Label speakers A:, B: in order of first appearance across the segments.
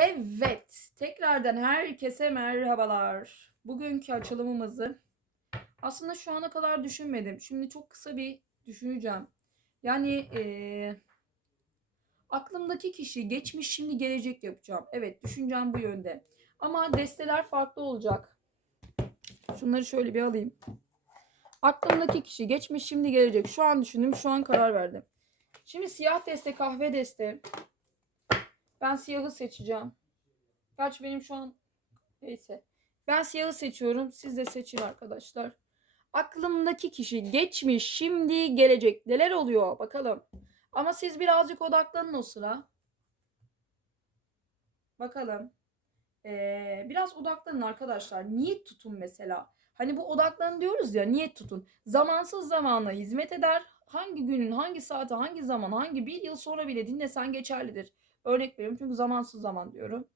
A: Evet, tekrardan herkese merhabalar. Bugünkü açılımımızı aslında şu ana kadar düşünmedim. Şimdi çok kısa bir düşüneceğim. Yani eee, aklımdaki kişi geçmiş, şimdi gelecek yapacağım. Evet, düşüncem bu yönde. Ama desteler farklı olacak. Şunları şöyle bir alayım. Aklımdaki kişi geçmiş, şimdi gelecek. Şu an düşündüm, şu an karar verdim. Şimdi siyah deste, kahve deste. Ben siyahı seçeceğim. Gerçi benim şu an neyse. Ben siyahı seçiyorum. Siz de seçin arkadaşlar. Aklımdaki kişi geçmiş, şimdi gelecek. Neler oluyor bakalım. Ama siz birazcık odaklanın o sıra. Bakalım. Ee, biraz odaklanın arkadaşlar. Niyet tutun mesela. Hani bu odaklanın diyoruz ya niyet tutun. Zamansız zamana hizmet eder. Hangi günün, hangi saate, hangi zaman, hangi bir yıl sonra bile dinlesen geçerlidir. Örnek veriyorum çünkü zamansız zaman diyorum.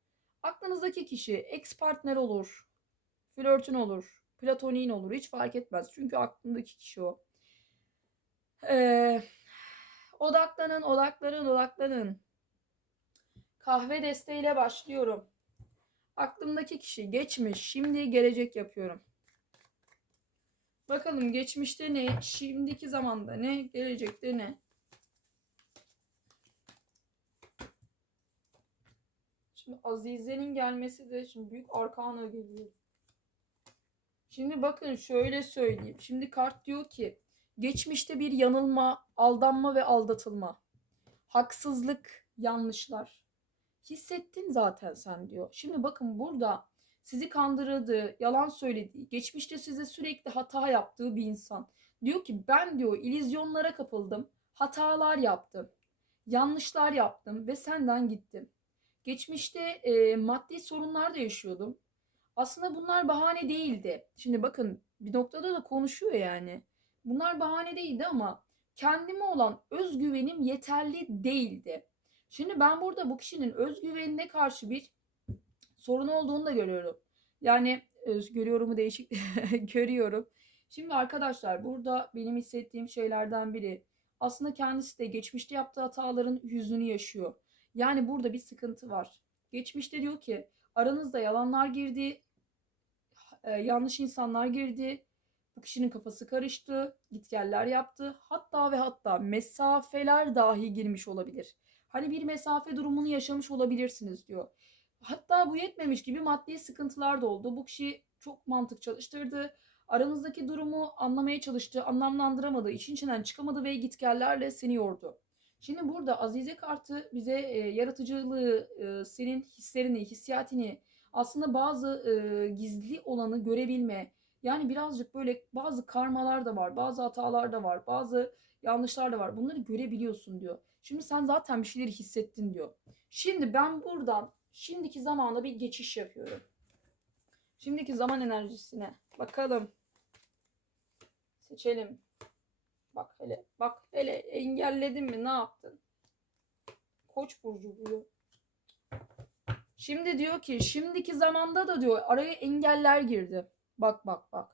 A: Aklınızdaki kişi ex partner olur, flörtün olur, platoniğin olur hiç fark etmez. Çünkü aklındaki kişi o. Ee, odaklanın, odaklanın, odaklanın. Kahve desteğiyle başlıyorum. Aklımdaki kişi geçmiş, şimdi gelecek yapıyorum. Bakalım geçmişte ne, şimdiki zamanda ne, gelecekte ne? Şimdi Azize'nin gelmesi de şimdi büyük arkana geliyor. Şimdi bakın şöyle söyleyeyim. Şimdi kart diyor ki geçmişte bir yanılma, aldanma ve aldatılma. Haksızlık, yanlışlar. Hissettin zaten sen diyor. Şimdi bakın burada sizi kandırdığı, yalan söylediği, geçmişte size sürekli hata yaptığı bir insan. Diyor ki ben diyor illüzyonlara kapıldım, hatalar yaptım, yanlışlar yaptım ve senden gittim. Geçmişte e, maddi sorunlar da yaşıyordum. Aslında bunlar bahane değildi. Şimdi bakın bir noktada da konuşuyor yani. Bunlar bahane değildi ama kendime olan özgüvenim yeterli değildi. Şimdi ben burada bu kişinin özgüvenine karşı bir sorun olduğunu da görüyorum. Yani görüyorumu değişik görüyorum. Şimdi arkadaşlar burada benim hissettiğim şeylerden biri aslında kendisi de geçmişte yaptığı hataların hüznünü yaşıyor. Yani burada bir sıkıntı var. Geçmişte diyor ki aranızda yalanlar girdi, e, yanlış insanlar girdi, bu kişinin kafası karıştı, gitgeller yaptı. Hatta ve hatta mesafeler dahi girmiş olabilir. Hani bir mesafe durumunu yaşamış olabilirsiniz diyor. Hatta bu yetmemiş gibi maddi sıkıntılar da oldu. Bu kişi çok mantık çalıştırdı. Aranızdaki durumu anlamaya çalıştı, anlamlandıramadı, için içinden çıkamadı ve gitgellerle seni yordu. Şimdi burada Azize kartı bize e, yaratıcılığı, e, senin hislerini, hissiyatini, aslında bazı e, gizli olanı görebilme. Yani birazcık böyle bazı karmalar da var, bazı hatalar da var, bazı yanlışlar da var. Bunları görebiliyorsun diyor. Şimdi sen zaten bir şeyleri hissettin diyor. Şimdi ben buradan şimdiki zamana bir geçiş yapıyorum. Şimdiki zaman enerjisine bakalım. Seçelim. Bak hele, bak hele engelledin mi? Ne yaptın? Koç burcu bu. Şimdi diyor ki şimdiki zamanda da diyor araya engeller girdi. Bak bak bak.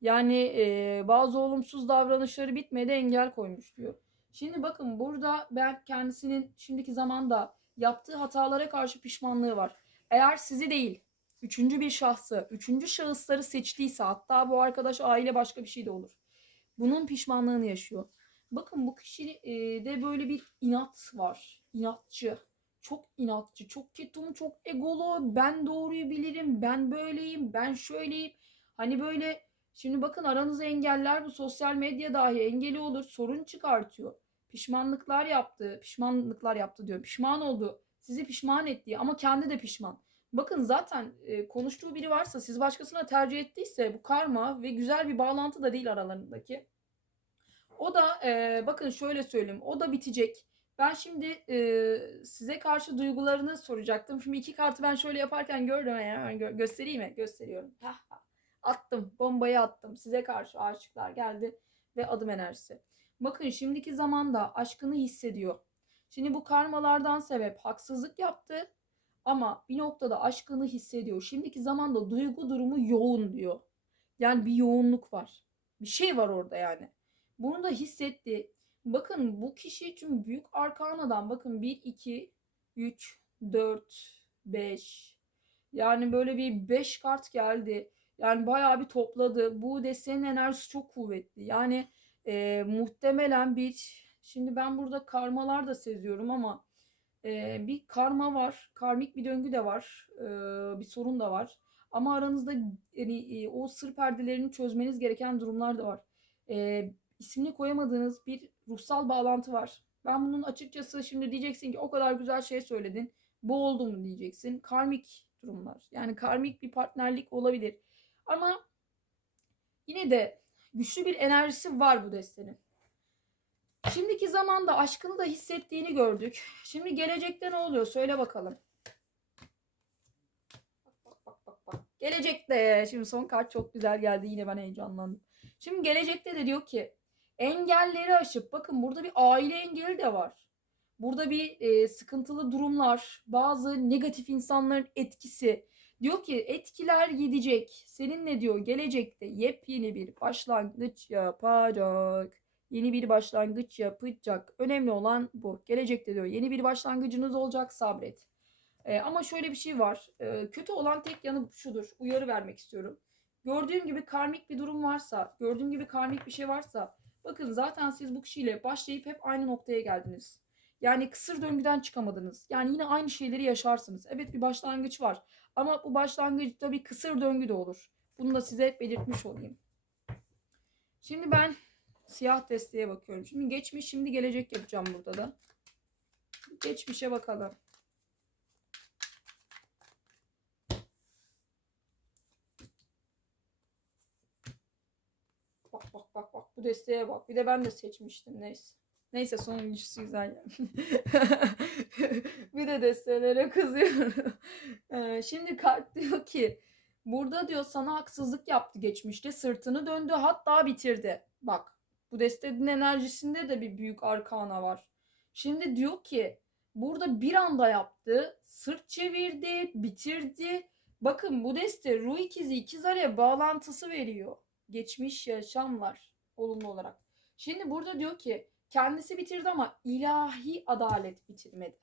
A: Yani e, bazı olumsuz davranışları bitmedi engel koymuş diyor. Şimdi bakın burada ben kendisinin şimdiki zamanda yaptığı hatalara karşı pişmanlığı var. Eğer sizi değil, üçüncü bir şahsı, üçüncü şahısları seçtiyse hatta bu arkadaş aile başka bir şey de olur. Bunun pişmanlığını yaşıyor. Bakın bu kişide böyle bir inat var. İnatçı. Çok inatçı, çok ketum, çok egolu. Ben doğruyu bilirim, ben böyleyim, ben şöyleyim. Hani böyle şimdi bakın aranızda engeller bu sosyal medya dahi engeli olur, sorun çıkartıyor. Pişmanlıklar yaptı, pişmanlıklar yaptı diyor. Pişman oldu, sizi pişman etti ama kendi de pişman. Bakın zaten e, konuştuğu biri varsa siz başkasına tercih ettiyse bu karma ve güzel bir bağlantı da değil aralarındaki. O da e, bakın şöyle söyleyeyim o da bitecek. Ben şimdi e, size karşı duygularını soracaktım. Şimdi iki kartı ben şöyle yaparken gördüm. Yani gö- göstereyim mi? Gösteriyorum. Attım. Bombayı attım. Size karşı aşıklar geldi ve adım enerjisi. Bakın şimdiki zamanda aşkını hissediyor. Şimdi bu karmalardan sebep haksızlık yaptı ama bir noktada aşkını hissediyor. Şimdiki zamanda duygu durumu yoğun diyor. Yani bir yoğunluk var. Bir şey var orada yani. Bunu da hissetti. Bakın bu kişi için büyük arkanadan bakın 1, 2, 3, 4, 5. Yani böyle bir 5 kart geldi. Yani bayağı bir topladı. Bu desteğin enerjisi çok kuvvetli. Yani e, muhtemelen bir şimdi ben burada karmalar da seziyorum ama e, bir karma var. Karmik bir döngü de var. E, bir sorun da var. Ama aranızda yani, e, o sır perdelerini çözmeniz gereken durumlar da var. E, ismini koyamadığınız bir ruhsal bağlantı var. Ben bunun açıkçası şimdi diyeceksin ki o kadar güzel şey söyledin. Bu oldu mu diyeceksin. Karmik durumlar. Yani karmik bir partnerlik olabilir. Ama yine de güçlü bir enerjisi var bu destenin. Şimdiki zamanda aşkını da hissettiğini gördük. Şimdi gelecekte ne oluyor? Söyle bakalım. Bak bak bak bak. Gelecekte. Şimdi son kart çok güzel geldi. Yine ben heyecanlandım. Şimdi gelecekte de diyor ki engelleri aşıp bakın burada bir aile engeli de var. Burada bir e, sıkıntılı durumlar, bazı negatif insanların etkisi. Diyor ki etkiler gidecek. Seninle diyor gelecekte yepyeni bir başlangıç yapacak. Yeni bir başlangıç yapacak. Önemli olan bu. Gelecekte diyor yeni bir başlangıcınız olacak sabret. E, ama şöyle bir şey var. E, kötü olan tek yanı şudur. Uyarı vermek istiyorum. Gördüğüm gibi karmik bir durum varsa, gördüğüm gibi karmik bir şey varsa bakın zaten siz bu kişiyle başlayıp hep aynı noktaya geldiniz. Yani kısır döngüden çıkamadınız. Yani yine aynı şeyleri yaşarsınız. Evet bir başlangıç var. Ama bu başlangıçta bir kısır döngü de olur. Bunu da size belirtmiş olayım. Şimdi ben siyah desteğe bakıyorum. Şimdi geçmiş, şimdi gelecek yapacağım burada da. Geçmişe bakalım. Bak bak bak bak bu desteğe bak. Bir de ben de seçmiştim neyse. Neyse sonuncusu güzel yani. bir de destelere kızıyorum. Ee, Şimdi kart diyor ki burada diyor sana haksızlık yaptı geçmişte sırtını döndü hatta bitirdi. Bak bu destenin enerjisinde de bir büyük arkana var. Şimdi diyor ki burada bir anda yaptı sırt çevirdi bitirdi. Bakın bu deste ruh ikizi ikizlere bağlantısı veriyor. Geçmiş yaşamlar olumlu olarak. Şimdi burada diyor ki kendisi bitirdi ama ilahi adalet bitirmedi.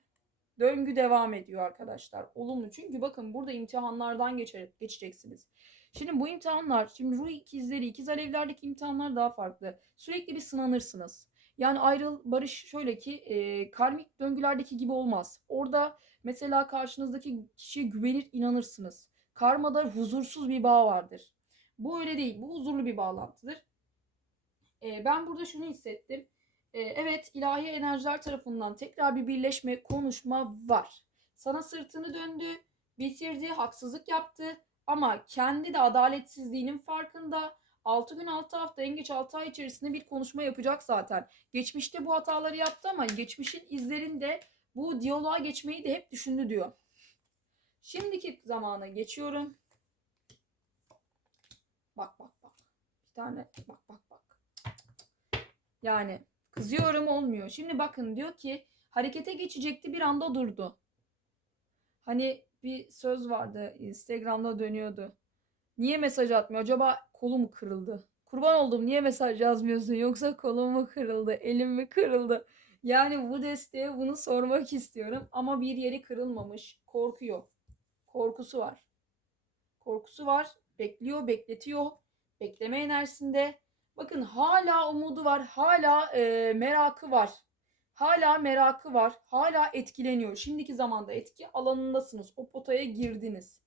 A: Döngü devam ediyor arkadaşlar. Olumlu. Çünkü bakın burada imtihanlardan geçer, geçeceksiniz. Şimdi bu imtihanlar, şimdi ruh ikizleri, ikiz alevlerdeki imtihanlar daha farklı. Sürekli bir sınanırsınız. Yani ayrıl, barış şöyle ki e, karmik döngülerdeki gibi olmaz. Orada mesela karşınızdaki kişiye güvenir, inanırsınız. Karmada huzursuz bir bağ vardır. Bu öyle değil. Bu huzurlu bir bağlantıdır. E, ben burada şunu hissettim. E, evet ilahi enerjiler tarafından tekrar bir birleşme, konuşma var. Sana sırtını döndü, bitirdi, haksızlık yaptı ama kendi de adaletsizliğinin farkında. 6 gün 6 hafta en geç 6 ay içerisinde bir konuşma yapacak zaten. Geçmişte bu hataları yaptı ama geçmişin izlerinde bu diyaloğa geçmeyi de hep düşündü diyor. Şimdiki zamana geçiyorum. Bak bak bak. Bir tane bak bak bak. Yani kızıyorum olmuyor. Şimdi bakın diyor ki harekete geçecekti bir anda durdu. Hani bir söz vardı Instagram'da dönüyordu. Niye mesaj atmıyor? Acaba kolu mu kırıldı? Kurban oldum niye mesaj yazmıyorsun? Yoksa kolum mu kırıldı? Elim mi kırıldı? Yani bu desteğe bunu sormak istiyorum. Ama bir yeri kırılmamış. Korkuyor. Korkusu var. Korkusu var. Bekliyor, bekletiyor. Bekleme enerjisinde. Bakın hala umudu var. Hala e, merakı var. Hala merakı var. Hala etkileniyor. Şimdiki zamanda etki alanındasınız. O potaya girdiniz.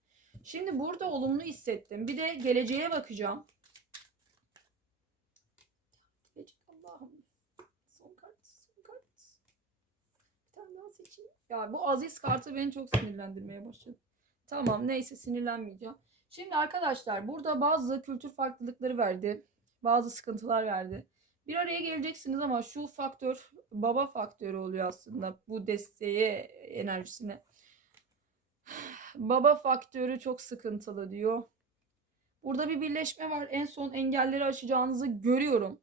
A: Şimdi burada olumlu hissettim. Bir de geleceğe bakacağım. Allah'ım. Son kart, son kart. Bir tane daha seçeyim. Ya bu Aziz kartı beni çok sinirlendirmeye başladı. Tamam neyse sinirlenmeyeceğim. Şimdi arkadaşlar burada bazı kültür farklılıkları verdi. Bazı sıkıntılar verdi. Bir araya geleceksiniz ama şu faktör baba faktörü oluyor aslında bu desteğe enerjisine. Baba faktörü çok sıkıntılı diyor. Burada bir birleşme var. En son engelleri aşacağınızı görüyorum.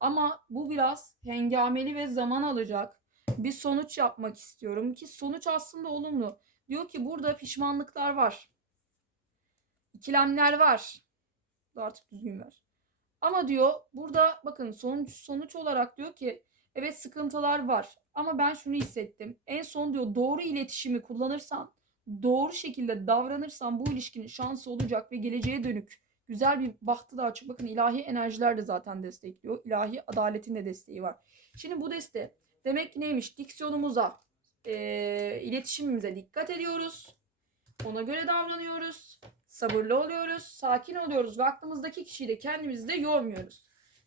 A: Ama bu biraz hengameli ve zaman alacak. Bir sonuç yapmak istiyorum ki sonuç aslında olumlu. Diyor ki burada pişmanlıklar var. İkilemler var. Artık düzgün ver. Ama diyor burada bakın sonuç sonuç olarak diyor ki evet sıkıntılar var ama ben şunu hissettim. En son diyor doğru iletişimi kullanırsan, doğru şekilde davranırsan bu ilişkinin şansı olacak ve geleceğe dönük güzel bir bahtı da açık. Bakın ilahi enerjiler de zaten destekliyor. İlahi adaletin de desteği var. Şimdi bu deste demek ki neymiş? Diksiyonumuza, e, iletişimimize dikkat ediyoruz. Ona göre davranıyoruz. Sabırlı oluyoruz. Sakin oluyoruz. Ve aklımızdaki kişiyi de kendimizi de yormuyoruz.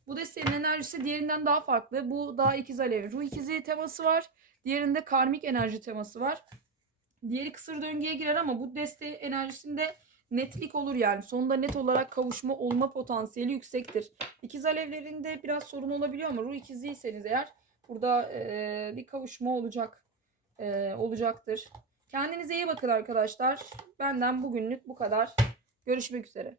A: Bu desteğin enerjisi diğerinden daha farklı. Bu daha ikiz alevi. Ruh ikizi teması var. Diğerinde karmik enerji teması var. Diğeri kısır döngüye girer ama bu deste enerjisinde netlik olur yani. Sonunda net olarak kavuşma olma potansiyeli yüksektir. İkiz alevlerinde biraz sorun olabiliyor ama ruh ikiziyseniz eğer burada eee, bir kavuşma olacak. eee, olacaktır. Kendinize iyi bakın arkadaşlar. Benden bugünlük bu kadar. Görüşmek üzere.